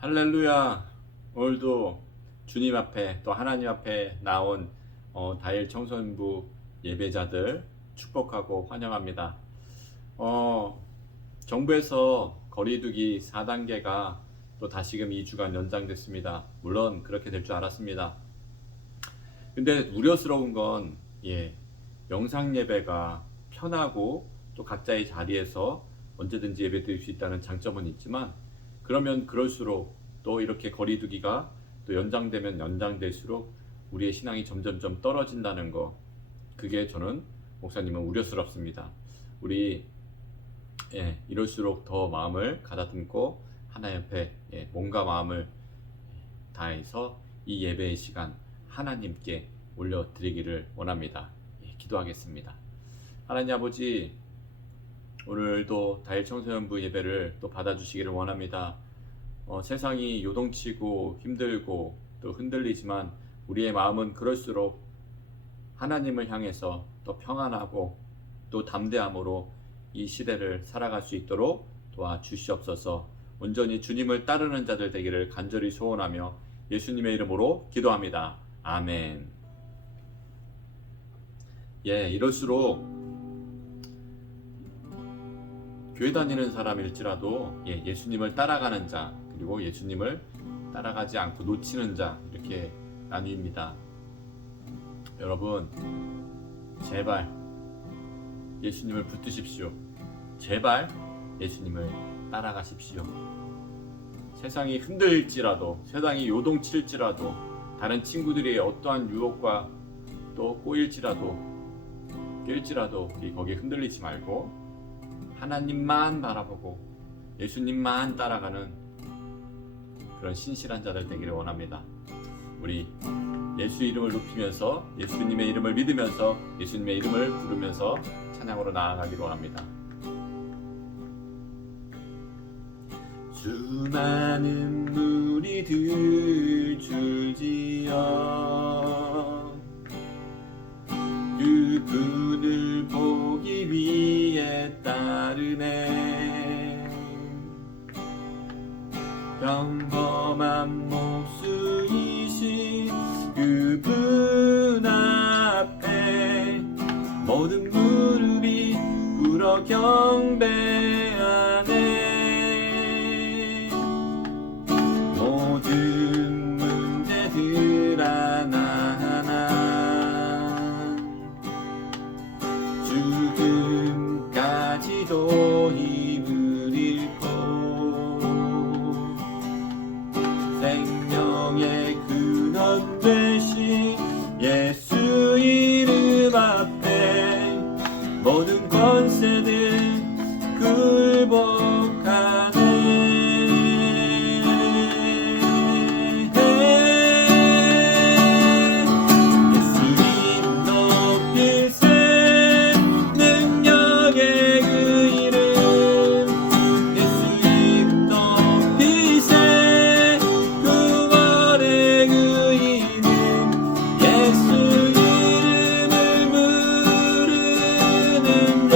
할렐루야. 오늘도 주님 앞에 또 하나님 앞에 나온 다일 청소년부 예배자들 축복하고 환영합니다. 정부에서 거리두기 4단계가 또 다시금 2주간 연장됐습니다. 물론 그렇게 될 줄 알았습니다. 근데 우려스러운 건 영상 예배가 편하고 또 각자의 자리에서 언제든지 예배 드릴 수 있다는 장점은 있지만, 그러면 그럴수록 또 이렇게 거리두기가 또 연장되면 연장될수록 우리의 신앙이 점점점 떨어진다는 거, 그게 저는 목사님은 우려스럽습니다. 우리 이럴수록 더 마음을 가다듬고 하나님 앞에 몸과 마음을 다해서 이 예배의 시간 하나님께 올려드리기를 원합니다. 기도하겠습니다. 하나님 아버지, 오늘도 다일 청소년부 예배를 또 받아주시기를 원합니다. 세상이 요동치고 힘들고 또 흔들리지만 우리의 마음은 그럴수록 하나님을 향해서 더 평안하고 또 담대함으로 이 시대를 살아갈 수 있도록 도와주시옵소서. 온전히 주님을 따르는 자들 되기를 간절히 소원하며 예수님의 이름으로 기도합니다. 아멘. 이럴수록 교회 다니는 사람일지라도 예수님을 따라가는 자, 그리고 예수님을 따라가지 않고 놓치는 자, 이렇게 나뉩니다. 여러분, 제발 예수님을 붙드십시오. 제발 예수님을 따라가십시오. 세상이 흔들릴지라도, 세상이 요동칠지라도, 다른 친구들이 어떠한 유혹과 또 꼬일지라도, 낄지라도 우리 거기에 흔들리지 말고 하나님만 바라보고 예수님만 따라가는 그런 신실한 자들 되기를 원합니다. 우리 예수 이름을 높이면서, 예수님의 이름을 믿으면서, 예수님의 이름을 부르면서 찬양으로 나아가기로 합니다. 수많은 무리들 줄지어 그분을 보기 위해 따르네. 평범한 목수이신 그분 앞에 모든 무릎이 꿇어 경배하네. 모든 문제들 하나하나 죽음까지도 힘을 잃고 생명의 근원 되신 예수 이름 앞에 모든 권세들 굴복하네. 예수 이름 높일세. 능력의 그 이름, 예수 이름 높일세. 구원의 그 이름, 예수 이름을 부르는 자,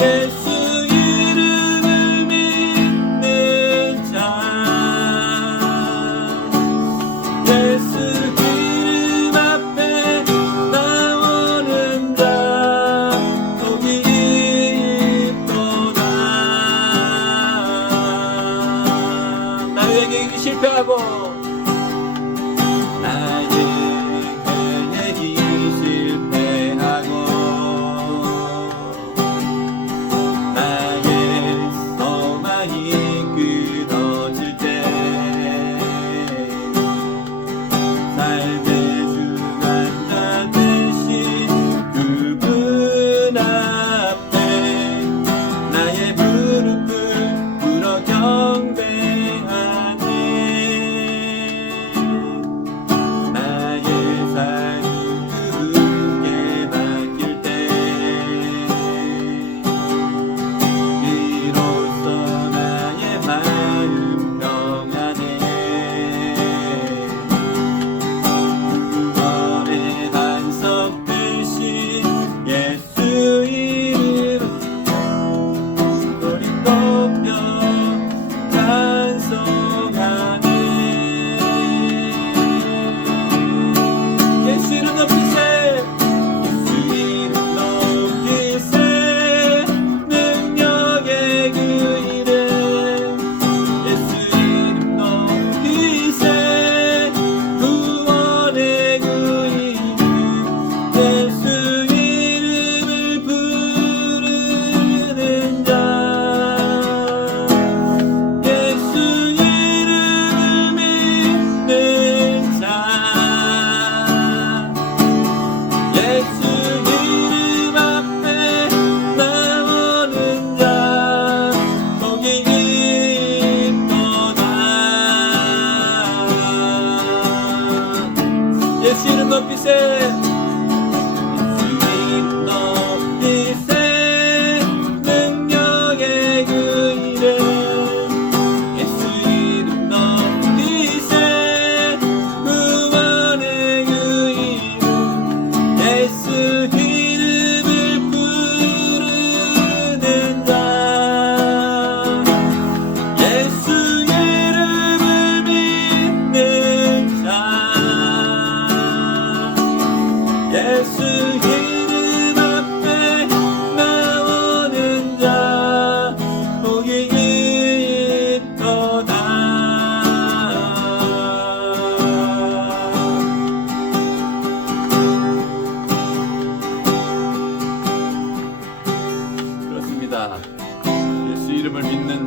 예수 이름을 믿는 자, 예수 이름 앞에 나오는 자 복이 있도다. 나의 계획이 실패하고 나의 계획이 실패하고 나의 소망이 끊어질 때 삶의 주관자 되신 그분 앞에 나의 무릎을 꿇어 경배하네.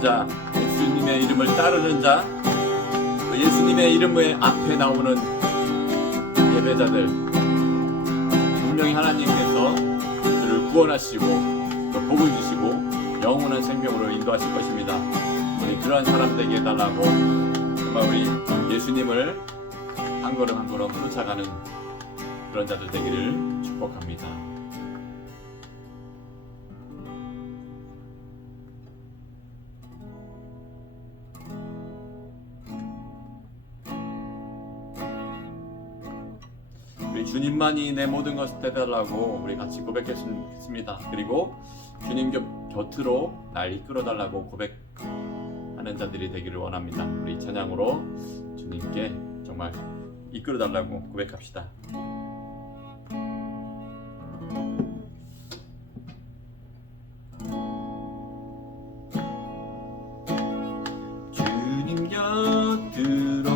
자, 예수님의 이름을 따르는 자, 그 예수님의 이름의 앞에 나오는 예배자들, 분명히 하나님께서 그들을 구원하시고 또 복을 주시고 영원한 생명으로 인도하실 것입니다. 우리 그러한 사람 되게 해달라고 정말 우리 예수님을 한 걸음 한 걸음 쫓아가는 그런 자들 되기를 축복합니다. 우리 주님만이 내 모든 것을 되달라고 우리 같이 고백했습니다. 그리고 주님 곁으로 날 이끌어달라고 고백하는 자들이 되기를 원합니다. 우리 찬양으로 주님께 정말 이끌어달라고 고백합시다. 주님 곁으로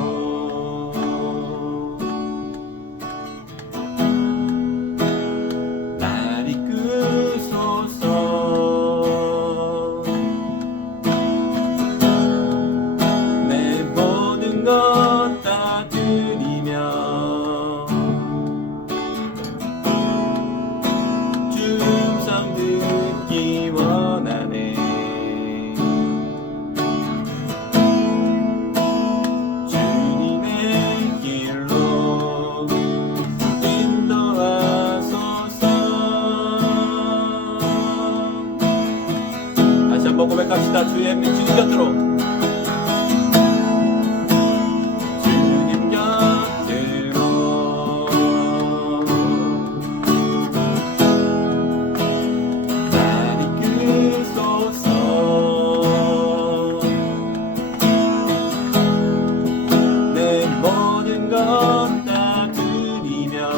고백합시다. 주님 곁으로 주님 곁으로 날 이끄소서 내 모든 것 다 드리며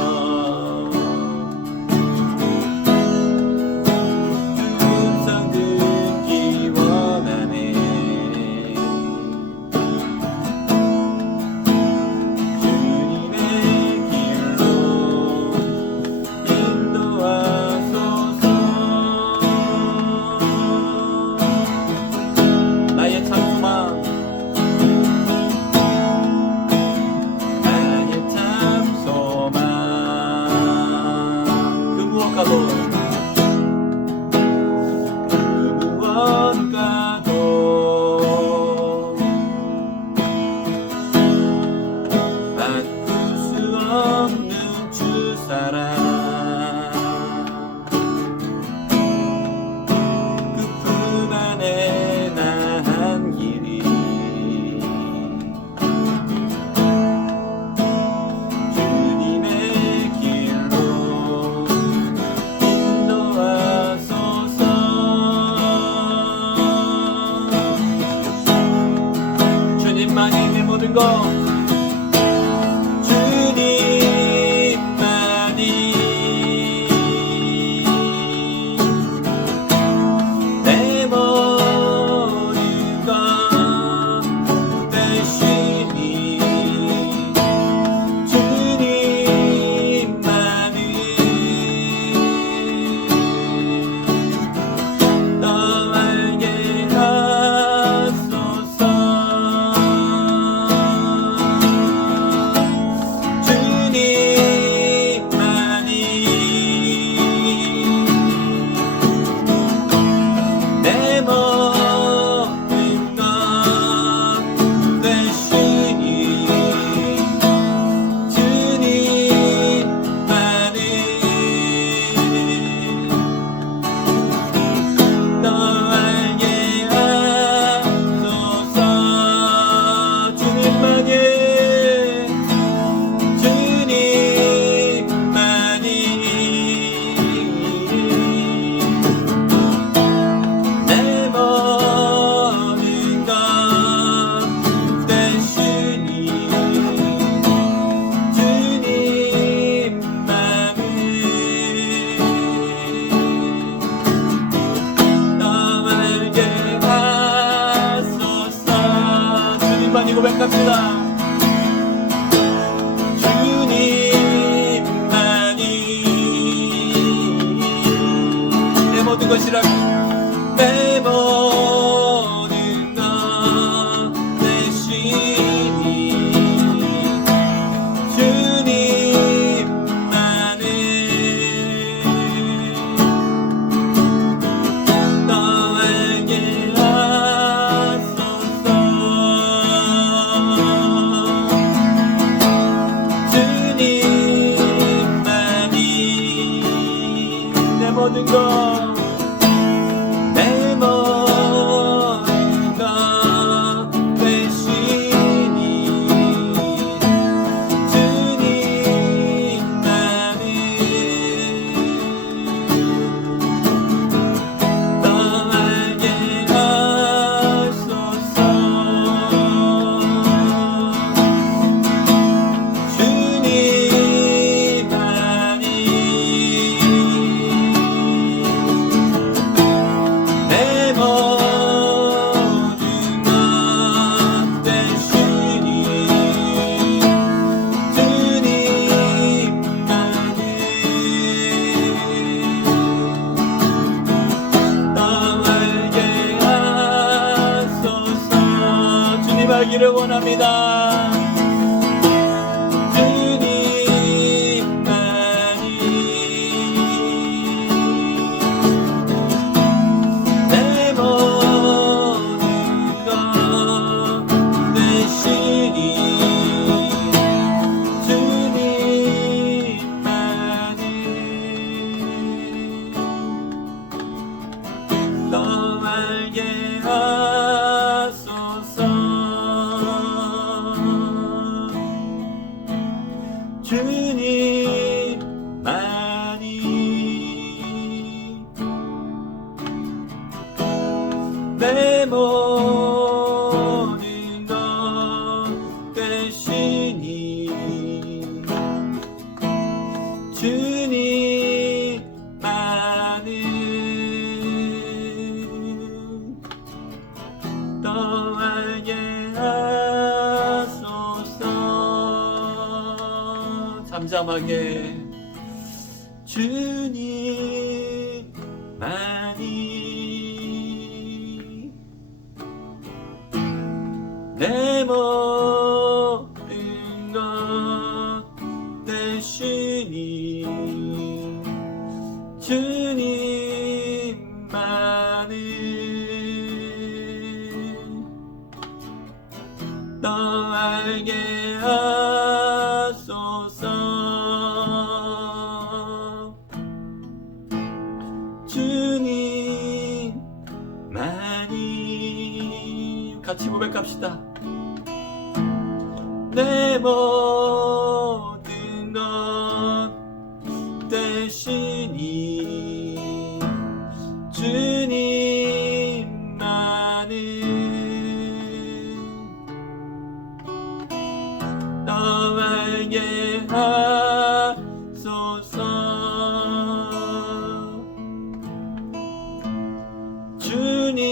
모든 것 주님만이 내 모든 것 대신이 주님만이 너 알게 하소서. 고백합시다. 주님만이 내 모든 것이라 내 모든 하기를 원합니다. 내 모든 것 되시니 주님만을 더 알게 하소서. 잠잠하게 주님만이 내 모든 것 되시니 주님만을 더 알게 하소서. 주님만이 같이 고백합시다. 내 모든 것 되시니 주님만을 더 알게 하소서. 주님만이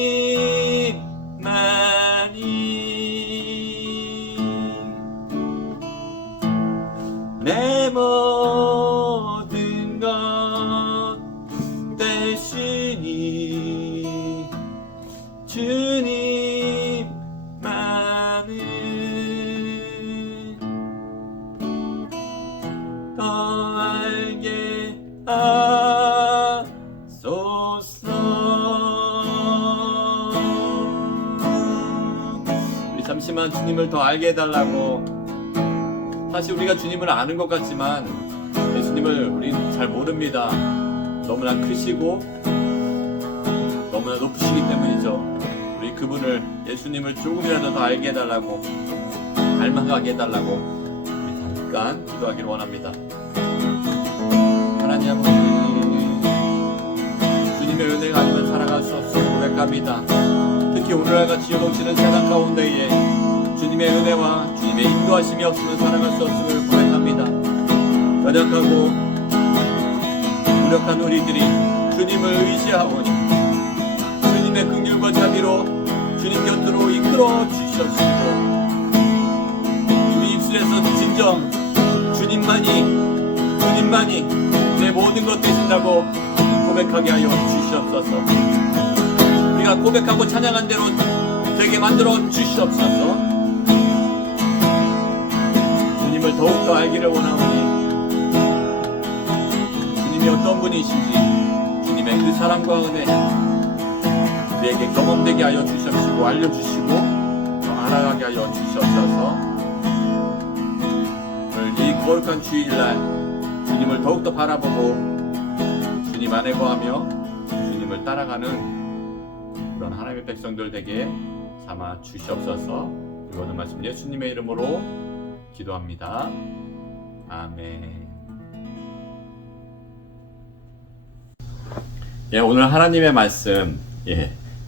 내 모든 것 되시니 주님만을 더 알게 하소서. 우리 잠시만 주님을 더 알게 해달라고. 사실 우리가 주님을 아는 것 같지만 예수님을 우리 잘 모릅니다. 너무나 크시고 너무나 높으시기 때문이죠. 우리 그분을, 예수님을 조금이라도 더 알게 해달라고, 닮아가게 해달라고 우리 잠깐 기도하기를 원합니다. 하나님 아버지, 주님의 은혜가 아니면 살아갈 수 없음을 고백합니다. 특히 오늘날같이 요동치는 세상 가운데에 주님의 은혜와 주님의 인도하심이 없으면 살아갈 수 없음을 고백합니다. 연약하고 무력한 우리들이 주님을 의지하오니 주님의 긍휼과 자비로 주님 곁으로 이끌어 주시옵시고, 우리 입술에서 진정 주님만이 내 모든 것 되신다고 고백하게 하여 주시옵소서. 우리가 고백하고 찬양한 대로 되게 만들어 주시옵소서. 주님을 더욱더 알기를 원하오니 주님이 어떤 분이신지 주님의 그 사랑과 은혜 우리에게 경험되게 하여 주시옵시고, 알려주시고 더 알아가게 하여 주시옵소서. 오늘 이 거룩한 주일날 주님을 더욱더 바라보고 주님 안에 거하며 주님을 따라가는 그런 하나님의 백성들 되게 삼아 주시옵소서. 이거는 말씀 예수님의 이름으로 기도합니다. 아멘. 오늘 하나님의 말씀,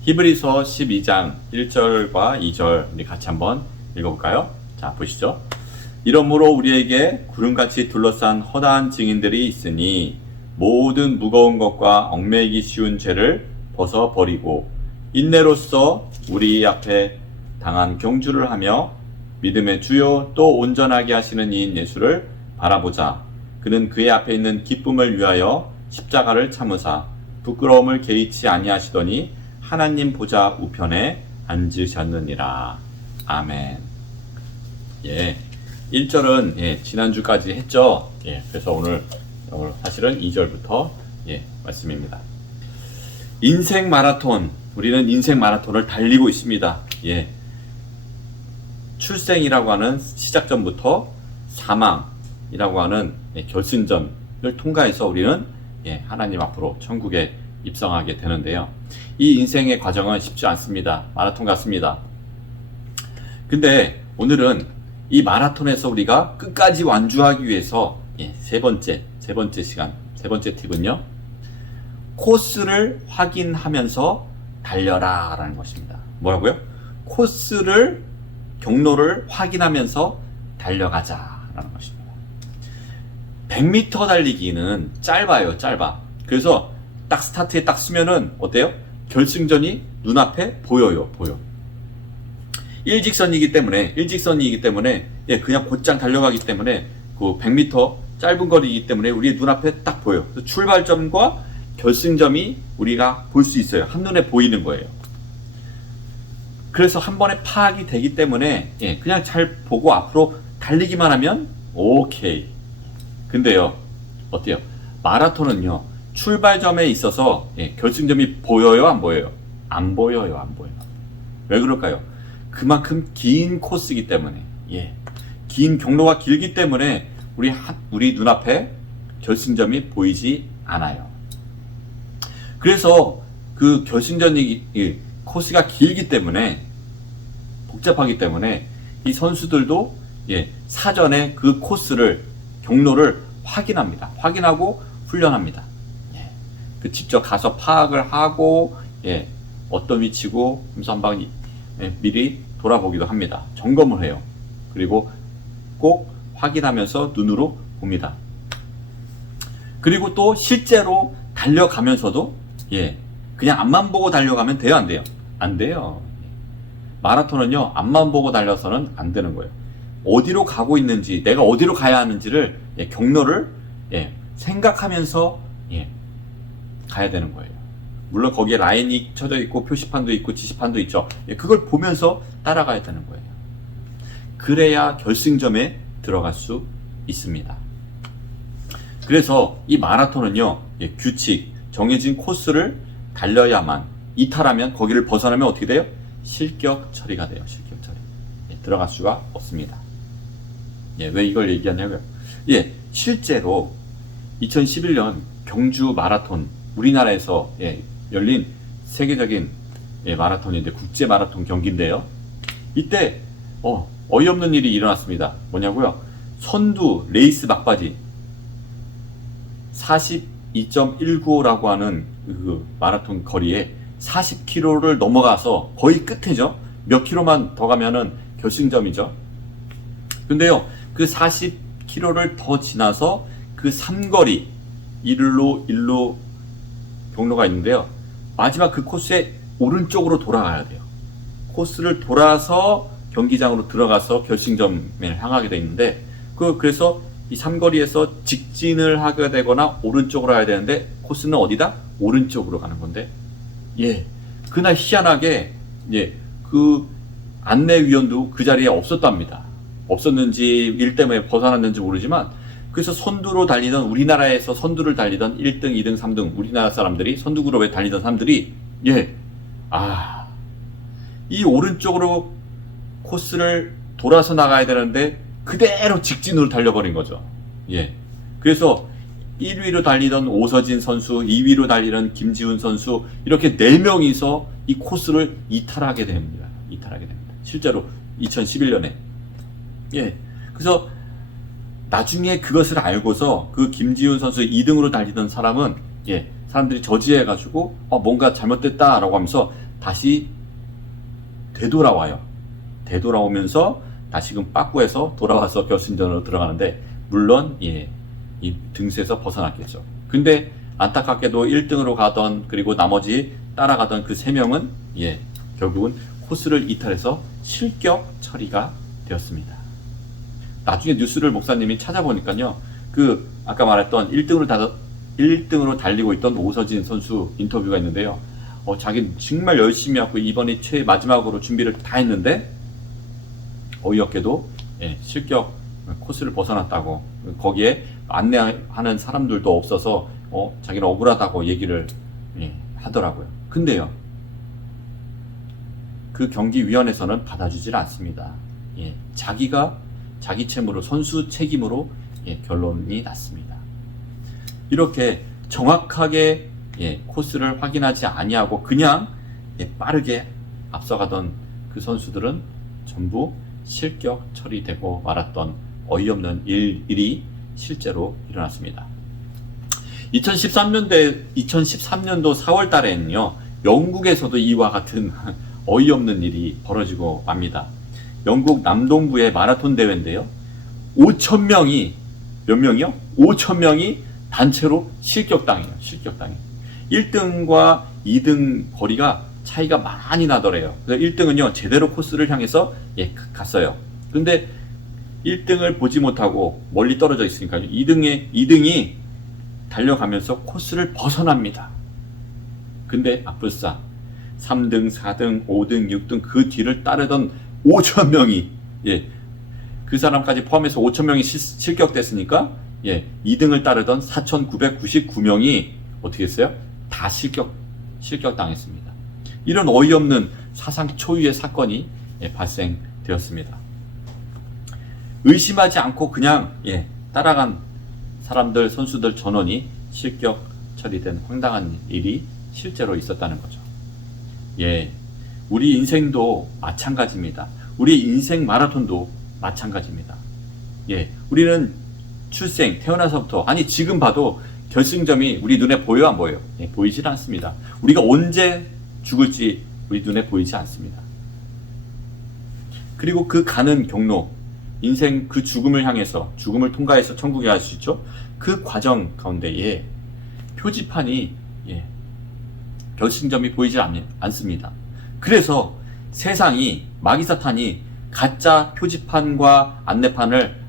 히브리서 12장 1절과 2절 우리 같이 한번 읽어볼까요? 자, 보시죠. 이러므로 우리에게 구름같이 둘러싼 허다한 증인들이 있으니 모든 무거운 것과 얽매이기 쉬운 죄를 벗어버리고 인내로써 우리 앞에 당한 경주를 하며 믿음의 주요 또 온전하게 하시는 이인 예수를 바라보자. 그는 그의 앞에 있는 기쁨을 위하여 십자가를 참으사 부끄러움을 개의치 아니하시더니 하나님 보좌 우편에 앉으셨느니라. 아멘. 예. 1절은 예, 지난주까지 했죠. 예. 그래서 오늘 사실은 2절부터 예, 말씀입니다. 인생 마라톤. 우리는 인생 마라톤을 달리고 있습니다. 예. 출생이라고 하는 시작점부터 사망이라고 하는 예, 결승점을 통과해서 우리는 예, 하나님 앞으로 천국에 입성하게 되는데요. 이 인생의 과정은 쉽지 않습니다. 마라톤 같습니다. 근데 오늘은 이 마라톤에서 우리가 끝까지 완주하기 위해서 예, 세 번째 시간, 세 번째 팁은요. 코스를 확인하면서 달려라 라는 것입니다. 뭐라고요? 코스를, 경로를 확인하면서 달려가자 라는 것입니다. 100m 달리기는 짧아요, 짧아. 그래서 딱 스타트에 딱 쓰면은 어때요? 결승전이 눈앞에 보여요. 일직선이기 때문에 예, 그냥 곧장 달려가기 때문에 그 100m 짧은 거리이기 때문에 우리 눈앞에 딱 보여요. 출발점과 결승점이 우리가 볼 수 있어요. 한눈에 보이는 거예요. 그래서 한 번에 파악이 되기 때문에 예, 그냥 잘 보고 앞으로 달리기만 하면 오케이. 근데요, 어때요? 마라톤은요, 출발점에 있어서 예, 결승점이 보여요, 안 보여요? 안 보여요. 왜 그럴까요? 그만큼 긴 코스이기 때문에, 예, 긴 경로가 길기 때문에 우리 눈앞에 결승점이 보이지 않아요. 그래서 그 결승전이 코스가 길기 때문에, 복잡하기 때문에 이 선수들도 예, 사전에 그 코스를, 경로를 확인하고 훈련합니다. 예, 그 직접 가서 파악을 하고 예, 어떤 위치고 하면서 한번 예, 미리 돌아보기도 합니다. 점검을 해요. 그리고 꼭 확인하면서 눈으로 봅니다. 그리고 또 실제로 달려가면서도 예, 그냥 앞만 보고 달려가면 돼요, 안 돼요? 안 돼요. 마라톤은요, 앞만 보고 달려서는 안 되는 거예요. 어디로 가고 있는지, 내가 어디로 가야 하는지를 예, 경로를 예, 생각하면서 예, 가야 되는 거예요. 물론 거기에 라인이 쳐져 있고 표시판도 있고 지시판도 있죠. 예, 그걸 보면서 따라가야 되는 거예요. 그래야 결승점에 들어갈 수 있습니다. 그래서 이 마라톤은요, 예, 규칙, 정해진 코스를 달려야만, 이탈하면, 거기를 벗어나면 어떻게 돼요? 실격 처리가 돼요. 실격 처리. 예, 들어갈 수가 없습니다. 예, 왜 이걸 얘기하냐고요? 예, 실제로 2011년 경주 마라톤, 우리나라에서 예, 열린 세계적인 예, 마라톤인데, 국제 마라톤 경기인데요. 이때 어이없는 일이 일어났습니다. 뭐냐고요? 선두 레이스 막바지 42.195라고 하는 그 마라톤 거리에 40km를 넘어가서 거의 끝이죠. 몇 킬로만 더 가면은 결승점이죠. 근데요, 그 40km를 더 지나서 그 삼거리 일로 경로가 있는데요. 마지막 그 코스의 오른쪽으로 돌아가야 돼요. 코스를 돌아서 경기장으로 들어가서 결승점을 향하게 돼 있는데, 그래서 이 삼거리에서 직진을 하게 되거나 오른쪽으로 가야 되는데, 코스는 어디다? 오른쪽으로 가는 건데, 예, 그날 희한하게 예, 그 안내위원도 그 자리에 없었답니다. 없었는지 일 때문에 벗어났는지 모르지만, 그래서 선두로 달리던, 우리나라에서 선두를 달리던 1등, 2등, 3등 우리나라 사람들이, 선두 그룹에 달리던 사람들이 예, 이 오른쪽으로 코스를 돌아서 나가야 되는데 그대로 직진으로 달려버린 거죠. 예, 그래서 1위로 달리던 오서진 선수, 2위로 달리던 김지훈 선수, 이렇게 4명이서 이 코스를 이탈하게 됩니다. 실제로 2011년에. 예. 그래서 나중에 그것을 알고서 그 김지훈 선수 2등으로 달리던 사람은 예, 사람들이 저지해가지고 뭔가 잘못됐다라고 하면서 다시 되돌아와요. 되돌아오면서 다시금 빠꾸해서 돌아와서 결승전으로 들어가는데, 물론 예, 이 등수에서 벗어났겠죠. 근데 안타깝게도 1등으로 가던, 그리고 나머지 따라가던 그 3명은 예, 결국은 코스를 이탈해서 실격 처리가 되었습니다. 나중에 뉴스를 목사님이 찾아보니까요, 그 아까 말했던 1등으로 달리고 있던 오서진 선수 인터뷰가 있는데요. 자기는 정말 열심히 하고 이번이 마지막으로 준비를 다 했는데 어이없게도 실격 코스를 벗어났다고, 거기에 안내하는 사람들도 없어서 자기는 억울하다고 얘기를 하더라고요. 근데요, 그 경기위원회에서는 받아주질 않습니다. 자기가 자기 책임으로, 선수 책임으로 결론이 났습니다. 이렇게 정확하게 코스를 확인하지 아니하고 그냥 빠르게 앞서가던 그 선수들은 전부 실격 처리되고 말았던 어이없는 일이 실제로 일어났습니다. 2013년도 4월 달에는요, 영국에서도 이와 같은 어이없는 일이 벌어지고 맙니다. 영국 남동부의 마라톤 대회인데요, 5,000명이, 몇 명이요? 5,000명이 단체로 실격당해요. 1등과 2등 거리가 차이가 많이 나더래요. 그래서 1등은요, 제대로 코스를 향해서 갔어요. 근데 1등을 보지 못하고 멀리 떨어져 있으니까요, 2등이 달려가면서 코스를 벗어납니다. 근데 아뿔싸 3등, 4등, 5등, 6등 그 뒤를 따르던 5,000명이, 그 사람까지 포함해서 5,000명이 실격됐으니까 2등을 따르던 4,999명이 어떻게 했어요? 다 실격당했습니다. 이런 어이없는 사상 초유의 사건이 발생되었습니다. 의심하지 않고 그냥 따라간 사람들, 선수들 전원이 실격 처리된 황당한 일이 실제로 있었다는 거죠. 우리 인생도 마찬가지입니다. 우리 인생 마라톤도 마찬가지입니다. 우리는 태어나서부터, 아니 지금 봐도 결승점이 우리 눈에 보여 안 보여요? 보이질 않습니다. 우리가 언제 죽을지 우리 눈에 보이지 않습니다. 그리고 그 가는 경로, 인생 그 죽음을 향해서, 죽음을 통과해서 천국에 갈 수 있죠. 그 과정 가운데에 표지판이 결승점이 보이지 않습니다. 그래서 세상이, 마귀사탄이 가짜 표지판과 안내판을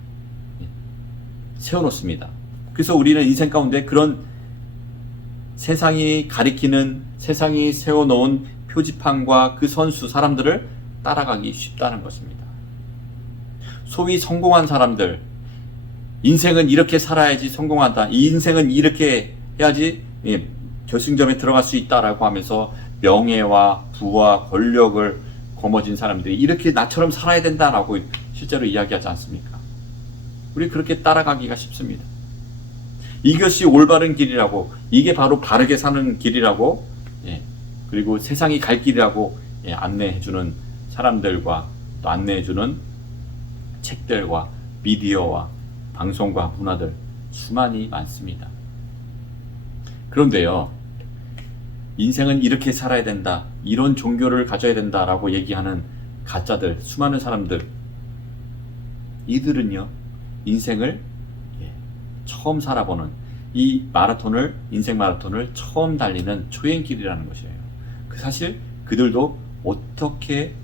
세워놓습니다. 그래서 우리는 인생 가운데 그런 세상이 가리키는, 세상이 세워놓은 표지판과 그 선수, 사람들을 따라가기 쉽다는 것입니다. 소위 성공한 사람들, 인생은 이렇게 살아야지 성공한다, 이 인생은 이렇게 해야지 결승점에 들어갈 수 있다라고 하면서 명예와 부와 권력을 거머쥔 사람들이 이렇게 나처럼 살아야 된다라고 실제로 이야기하지 않습니까? 우리 그렇게 따라가기가 쉽습니다. 이것이 올바른 길이라고, 이게 바로 바르게 사는 길이라고, 그리고 세상이 갈 길이라고 안내해주는 사람들과, 또 안내해주는 책들과 미디어와 방송과 문화들 수많이 많습니다. 그런데요, 인생은 이렇게 살아야 된다, 이런 종교를 가져야 된다라고 얘기하는 가짜들, 수많은 사람들, 이들은요, 인생을 처음 살아보는, 이 마라톤을, 인생 마라톤을 처음 달리는 초행길이라는 것이에요. 사실 그들도 어떻게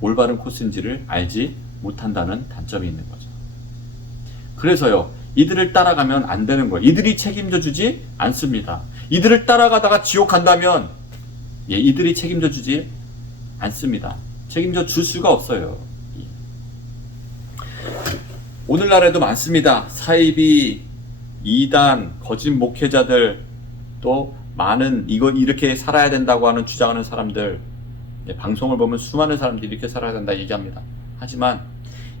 올바른 코스인지를 알지 못한다는 단점이 있는 거죠. 그래서요, 이들을 따라가면 안 되는 거예요. 이들이 책임져 주지 않습니다. 이들을 따라가다가 지옥 간다면 이들이 책임져 주지 않습니다. 책임져 줄 수가 없어요. 오늘날에도 많습니다. 사이비, 이단, 거짓 목회자들, 또 많은 이렇게 살아야 된다고 하는 주장하는 사람들, 방송을 보면 수많은 사람들이 이렇게 살아야 된다 얘기합니다. 하지만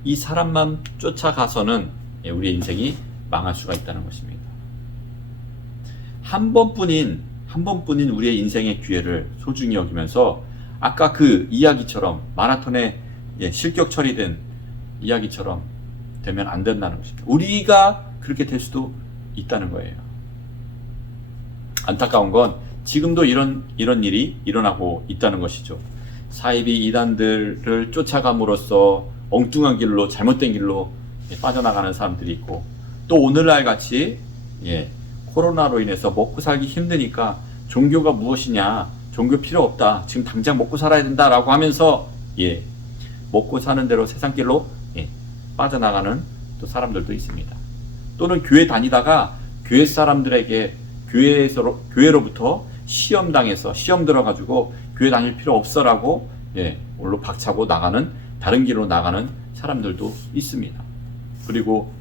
이 사람만 쫓아가서는 우리의 인생이 망할 수가 있다는 것입니다. 한 번뿐인 우리의 인생의 기회를 소중히 여기면서 아까 그 이야기처럼, 마라톤에 실격 처리된 이야기처럼 되면 안 된다는 것입니다. 우리가 그렇게 될 수도 있다는 거예요. 안타까운 건 지금도 이런 일이 일어나고 있다는 것이죠. 사이비 이단들을 쫓아감으로써 엉뚱한 길로, 잘못된 길로 빠져나가는 사람들이 있고, 또 오늘날 같이 코로나로 인해서 먹고 살기 힘드니까 종교가 무엇이냐, 종교 필요 없다, 지금 당장 먹고 살아야 된다라고 하면서 먹고 사는 대로 세상길로 빠져나가는 또 사람들도 있습니다. 또는 교회 다니다가 교회 사람들에게 교회로부터 시험 들어가지고 교회 다닐 필요 없어라고 올로 박차고 나가는 다른 길로 나가는 사람들도 있습니다. 그리고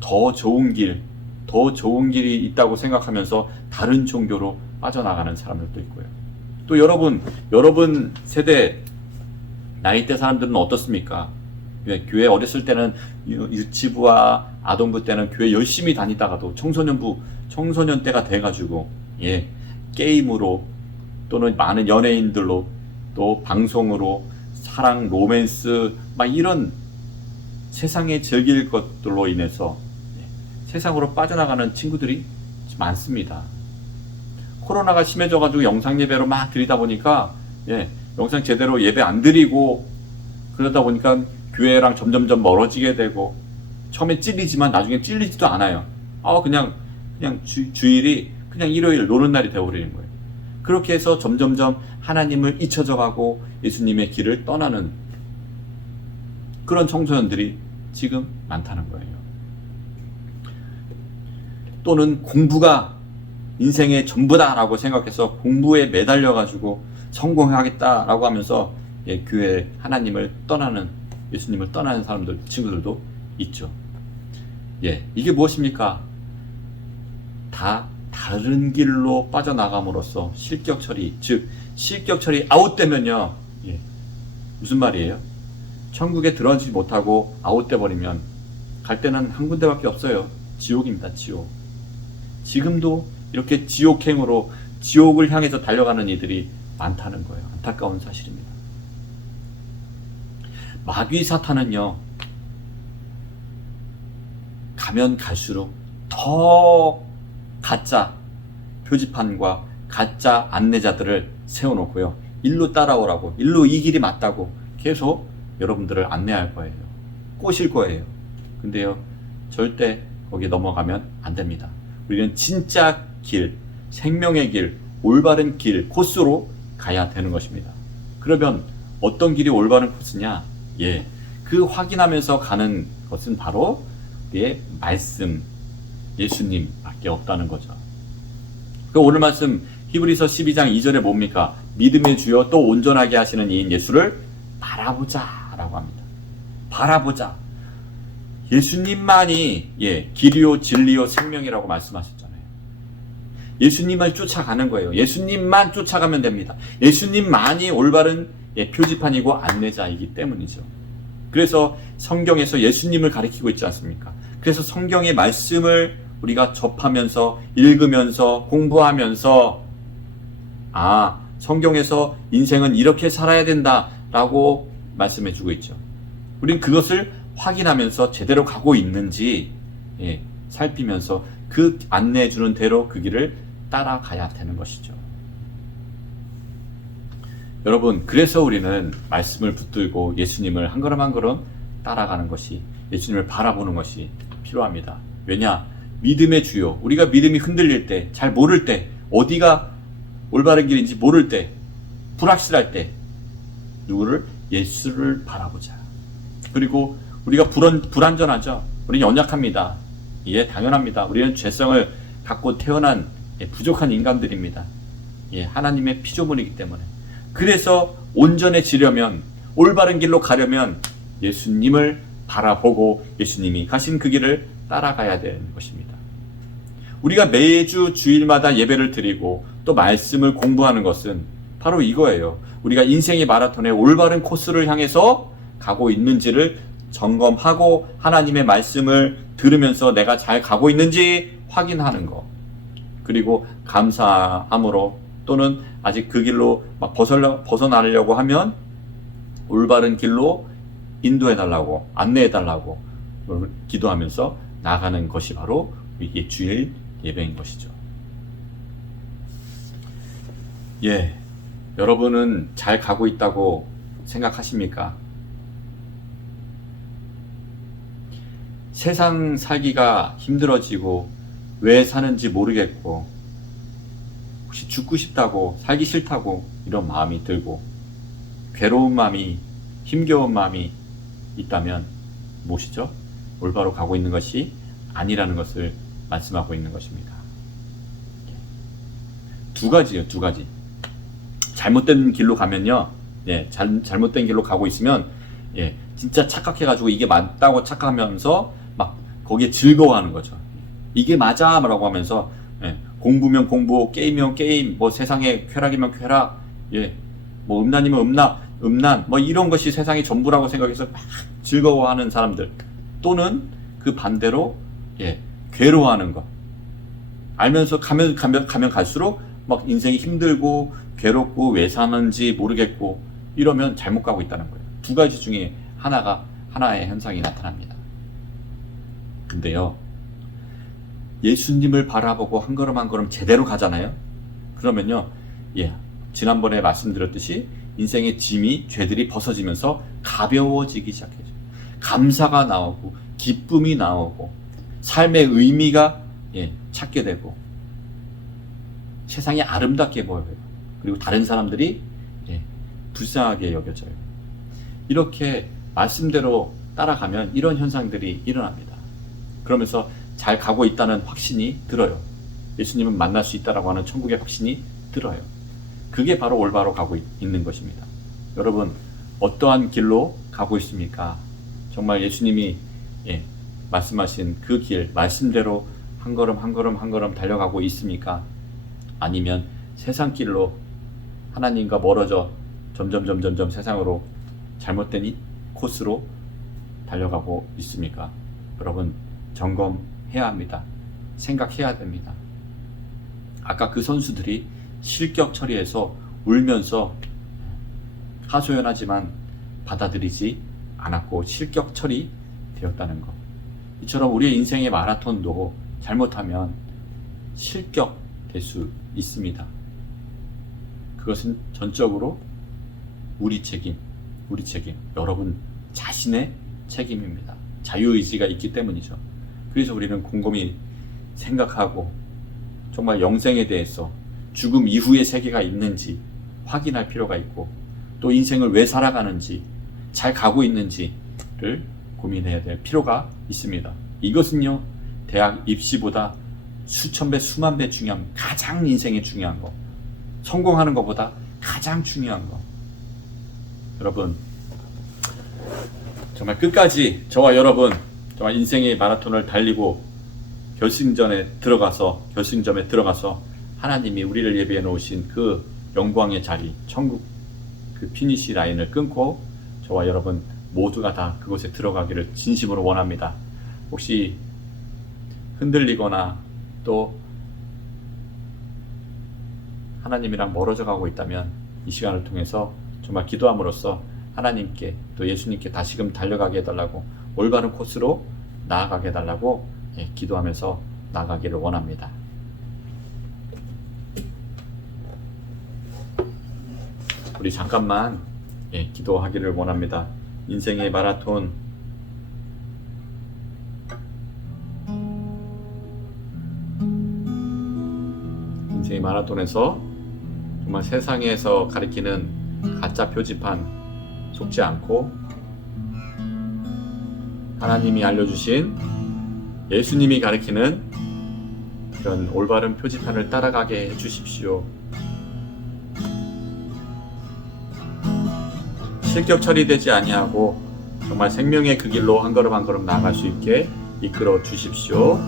더 좋은 길이 있다고 생각하면서 다른 종교로 빠져나가는 사람들도 있고요. 또 여러분 세대 나이대 사람들은 어떻습니까? 교회 어렸을 때는 유치부와 아동부 때는 교회 열심히 다니다가도 청소년 때가 돼가지고 게임으로 또는 많은 연예인들로 또 방송으로 사랑, 로맨스 막 이런 세상에 즐길 것들로 인해서 세상으로 빠져나가는 친구들이 많습니다. 코로나가 심해져가지고 영상 예배로 막 드리다 보니까 영상 제대로 예배 안 드리고 그러다 보니까 교회랑 점점점 멀어지게 되고 처음에 찔리지만 나중에 찔리지도 않아요. 그냥 주일이 그냥 일요일 노는 날이 되어버리는 거예요. 그렇게 해서 점점점 하나님을 잊혀져 가고 예수님의 길을 떠나는 그런 청소년들이 지금 많다는 거예요. 또는 공부가 인생의 전부다라고 생각해서 공부에 매달려 가지고 성공하겠다라고 하면서 교회 하나님을 떠나는, 예수님을 떠나는 친구들도 있죠. 이게 무엇입니까? 다 다른 길로 빠져나감으로써 실격 처리, 즉 실격 처리 아웃되면요, 무슨 말이에요? 천국에 들어가지 못하고 아웃돼 버리면 갈 데는 한 군데밖에 없어요. 지옥입니다. 지옥. 지금도 이렇게 지옥행으로 지옥을 향해서 달려가는 이들이 많다는 거예요. 안타까운 사실입니다. 마귀 사탄은요, 가면 갈수록 더 가짜 표지판과 가짜 안내자들을 세워놓고요, 일로 따라오라고, 일로 이 길이 맞다고 계속 여러분들을 안내할 거예요. 꼬실 거예요. 근데요, 절대 거기 넘어가면 안 됩니다. 우리는 진짜 길, 생명의 길, 올바른 길, 코스로 가야 되는 것입니다. 그러면 어떤 길이 올바른 코스냐? 그 확인하면서 가는 것은 바로 우리의 말씀, 예수님밖에 없다는 거죠. 그 오늘 말씀 히브리서 12장 2절에 뭡니까? 믿음의 주여 또 온전하게 하시는 이인 예수를 바라보자 라고 합니다. 바라보자. 예수님만이 길이요 진리요 생명이라고 말씀하셨잖아요. 예수님을 쫓아가는 거예요. 예수님만 쫓아가면 됩니다. 예수님만이 올바른 표지판이고 안내자이기 때문이죠. 그래서 성경에서 예수님을 가리키고 있지 않습니까? 그래서 성경의 말씀을 우리가 접하면서 읽으면서 공부하면서 성경에서 인생은 이렇게 살아야 된다라고 말씀해 주고 있죠. 우린 그것을 확인하면서 제대로 가고 있는지 살피면서 그 안내해 주는 대로 그 길을 따라가야 되는 것이죠. 여러분, 그래서 우리는 말씀을 붙들고 예수님을 한 걸음 한 걸음 따라가는 것이, 예수님을 바라보는 것이 필요합니다. 왜냐? 믿음의 주요, 우리가 믿음이 흔들릴 때, 잘 모를 때, 어디가 올바른 길인지 모를 때, 불확실할 때 누구를? 예수를 바라보자. 그리고 우리가 불완전하죠. 우리는 연약합니다. 당연합니다. 우리는 죄성을 갖고 태어난 부족한 인간들입니다. 하나님의 피조물이기 때문에. 그래서 온전해지려면, 올바른 길로 가려면 예수님을 바라보고 예수님이 가신 그 길을 따라가야 되는 것입니다. 우리가 매주 주일마다 예배를 드리고 또 말씀을 공부하는 것은 바로 이거예요. 우리가 인생의 마라톤에 올바른 코스를 향해서 가고 있는지를 점검하고 하나님의 말씀을 들으면서 내가 잘 가고 있는지 확인하는 것. 그리고 감사함으로, 또는 아직 그 길로 막 벗어나려고 하면 올바른 길로 인도해달라고, 안내해달라고 기도하면서 나가는 것이 바로 이게 주일 예배인 것이죠. 여러분은 잘 가고 있다고 생각하십니까? 세상 살기가 힘들어지고 왜 사는지 모르겠고 혹시 죽고 싶다고, 살기 싫다고 이런 마음이 들고 괴로운 마음이, 힘겨운 마음이 있다면 무엇이죠? 올바로 가고 있는 것이 아니라는 것을 말씀하고 있는 것입니다. 두 가지요, 두 가지. 잘못된 길로 가면요, 예, 잘못된 길로 가고 있으면 예, 진짜 착각해가지고 이게 맞다고 착각하면서 막 거기에 즐거워하는 거죠. 이게 맞아라고 하면서 예, 공부면 공부, 게임이면 게임, 뭐 세상에 쾌락이면 쾌락, 예, 뭐 음란이면 음란, 뭐 이런 것이 세상이 전부라고 생각해서 막 즐거워하는 사람들, 또는 그 반대로 예, 괴로워하는 것. 알면서 가면 갈수록 막 인생이 힘들고 괴롭고 왜 사는지 모르겠고 이러면 잘못 가고 있다는 거예요. 두 가지 중에 하나의 현상이 나타납니다. 근데요, 예수님을 바라보고 한 걸음 한 걸음 제대로 가잖아요. 그러면요, 예, 지난번에 말씀드렸듯이 인생의 짐이, 죄들이 벗어지면서 가벼워지기 시작해요. 감사가 나오고 기쁨이 나오고 삶의 의미가 예, 찾게 되고 세상이 아름답게 보여요. 그리고 다른 사람들이 예, 불쌍하게 여겨져요. 이렇게 말씀대로 따라가면 이런 현상들이 일어납니다. 그러면서 잘 가고 있다는 확신이 들어요. 예수님을 만날 수 있다라고 하는 천국의 확신이 들어요. 그게 바로 올바로 가고 있는 것입니다. 여러분, 어떠한 길로 가고 있습니까? 정말 예수님이 예, 말씀하신 그 길, 말씀대로 한 걸음 한 걸음 한 걸음 달려가고 있습니까? 아니면 세상 길로 하나님과 멀어져 점점 세상으로 잘못된 이 코스로 달려가고 있습니까? 여러분, 점검해야 합니다. 생각해야 됩니다. 아까 그 선수들이 실격 처리해서 울면서 하소연하지만 받아들이지 않았고 실격 처리되었다는 것. 이처럼 우리의 인생의 마라톤도 잘못하면 실격될 수 있습니다. 그것은 전적으로 우리 책임, 여러분 자신의 책임입니다. 자유의지가 있기 때문이죠. 그래서 우리는 곰곰이 생각하고 정말 영생에 대해서, 죽음 이후의 세계가 있는지 확인할 필요가 있고, 또 인생을 왜 살아가는지, 잘 가고 있는지를 고민해야 될 필요가 있습니다. 이것은요, 대학 입시보다 수천 배, 수만 배 중요한, 가장 인생에 중요한 거, 성공하는 것보다 가장 중요한 거. 여러분, 정말 끝까지 저와 여러분 정말 인생의 마라톤을 달리고 결승점에 들어가서 하나님이 우리를 예비해 놓으신 그 영광의 자리, 천국 그 피니시 라인을 끊고 저와 여러분 모두가 다 그곳에 들어가기를 진심으로 원합니다. 혹시 흔들리거나 또 하나님이랑 멀어져 가고 있다면 이 시간을 통해서 정말 기도함으로써 하나님께 또 예수님께 다시금 달려가게 해달라고, 올바른 코스로 나아가게 해달라고 기도하면서 나아가기를 원합니다. 우리 잠깐만 기도하기를 원합니다. 인생의 마라톤, 인생의 마라톤에서 정말 세상에서 가리키는 가짜 표지판 속지 않고 하나님이 알려주신 예수님이 가리키는 그런 올바른 표지판을 따라가게 해주십시오. 실격 처리되지 아니하고 정말 생명의 그 길로 한 걸음 한 걸음 나아갈 수 있게 이끌어 주십시오.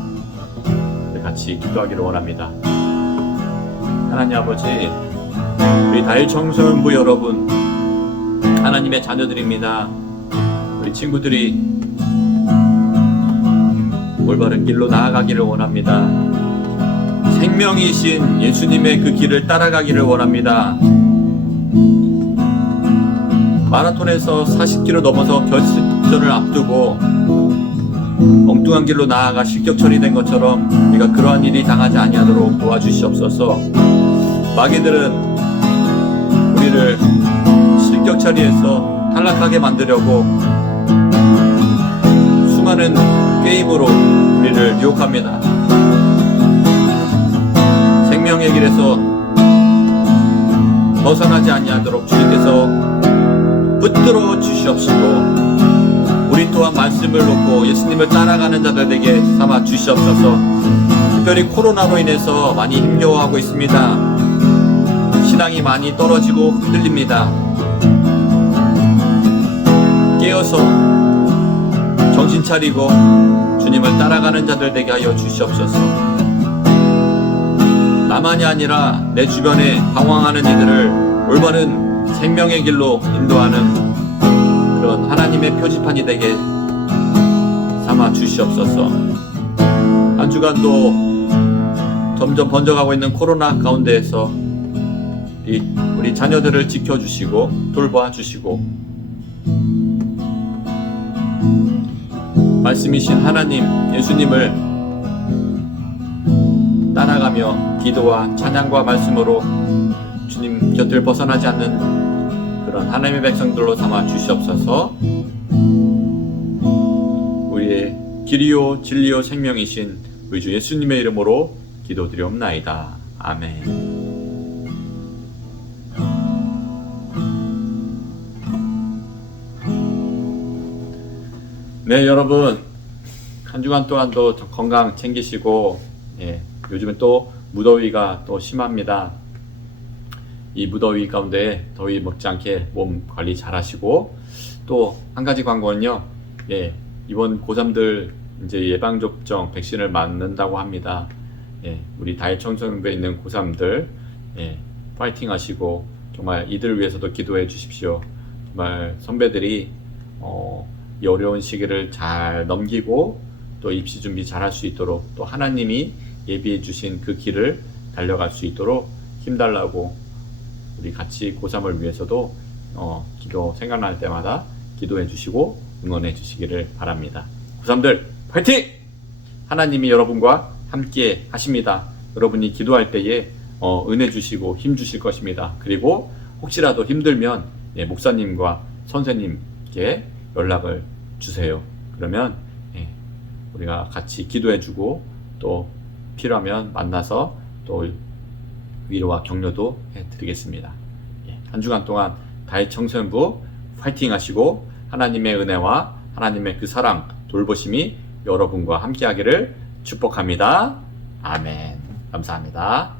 같이 기도하기를 원합니다. 하나님 아버지, 우리 다일 청소년부 여러분, 하나님의 자녀들입니다. 우리 친구들이 올바른 길로 나아가기를 원합니다. 생명이신 예수님의 그 길을 따라가기를 원합니다. 마라톤에서 40km 넘어서 결승전을 앞두고 엉뚱한 길로 나아가 실격 처리된 것처럼 우리가 그러한 일이 당하지 아니하도록 도와주시옵소서. 마귀들은 우리를 실격 처리해서 탈락하게 만들려고 수많은 게임으로 우리를 유혹합니다. 생명의 길에서 벗어나지 아니하도록 주님께서 붙들어 주시옵시고, 우리 또한 말씀을 놓고 예수님을 따라가는 자들 되게 삼아 주시옵소서. 특별히 코로나로 인해서 많이 힘겨워하고 있습니다. 신앙이 많이 떨어지고 흔들립니다. 주셔서 정신 차리고 주님을 따라가는 자들 되게 하여 주시옵소서. 나만이 아니라 내 주변에 방황하는 이들을 올바른 생명의 길로 인도하는 그런 하나님의 표지판이 되게 삼아 주시옵소서. 한 주간도 점점 번져가고 있는 코로나 가운데에서 우리 자녀들을 지켜주시고 돌봐주시고 말씀이신 하나님 예수님을 따라가며 기도와 찬양과 말씀으로 주님 곁을 벗어나지 않는 그런 하나님의 백성들로 삼아 주시옵소서. 우리의 길이요 진리요 생명이신 우리 주 예수님의 이름으로 기도드리옵나이다. 아멘. 네, 여러분 한 주간 동안도 건강 챙기시고 요즘은 또 무더위가 또 심합니다. 이 무더위 가운데 더위 먹지 않게 몸 관리 잘 하시고 또 한 가지 광고는요. 이번 고3들 이제 예방접종 백신을 맞는다고 합니다. 우리 다일 청소년부에 있는 고3들 파이팅 하시고 정말 이들을 위해서도 기도해 주십시오. 정말 선배들이 이 어려운 시기를 잘 넘기고 또 입시 준비 잘 할 수 있도록 또 하나님이 예비해 주신 그 길을 달려갈 수 있도록 힘달라고 우리 같이 고3을 위해서도 기도 생각날 때마다 기도해 주시고 응원해 주시기를 바랍니다. 고3들 파이팅! 하나님이 여러분과 함께 하십니다. 여러분이 기도할 때에 은혜 주시고 힘 주실 것입니다. 그리고 혹시라도 힘들면 목사님과 선생님께 연락을 주세요. 그러면 우리가 같이 기도해 주고 또 필요하면 만나서 또 위로와 격려도 해드리겠습니다. 한 주간 동안 다일 청소년부 파이팅 하시고 하나님의 은혜와 하나님의 그 사랑 돌보심이 여러분과 함께 하기를 축복합니다. 아멘. 감사합니다.